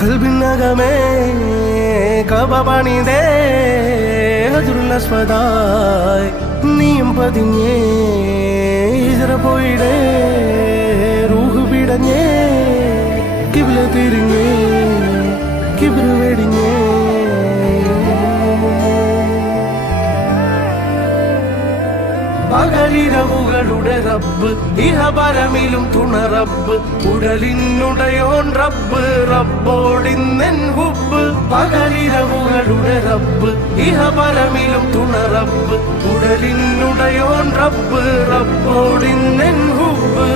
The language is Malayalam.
കൽബിനകമേ കബ പണിതേ ഹജറുൽ നീയും പതിഞ്ഞേ ഹിജറ പോയിടേ റൂഹ് പിടഞ്ഞേ കിബില തിരിഞ്ഞേ കിബിറ് വെടിഞ്ഞേ പകലിരവുകളുടെ റബ്ബ് ഇഹപരമിലും തുണ റബ്ബ് ഉടലിനുടയോൻ റബ്ബ് റബ്ബോടിന്നെൻ ഹുബ്ബ് പകലിരവുകളുടെ റബ്ബ് ഇഹപരമിലും തുണ റബ്ബ് ഉടലിനുടയോൻ റബ്ബ് റബ്ബോടിന്നെൻ ഹുബ്ബ്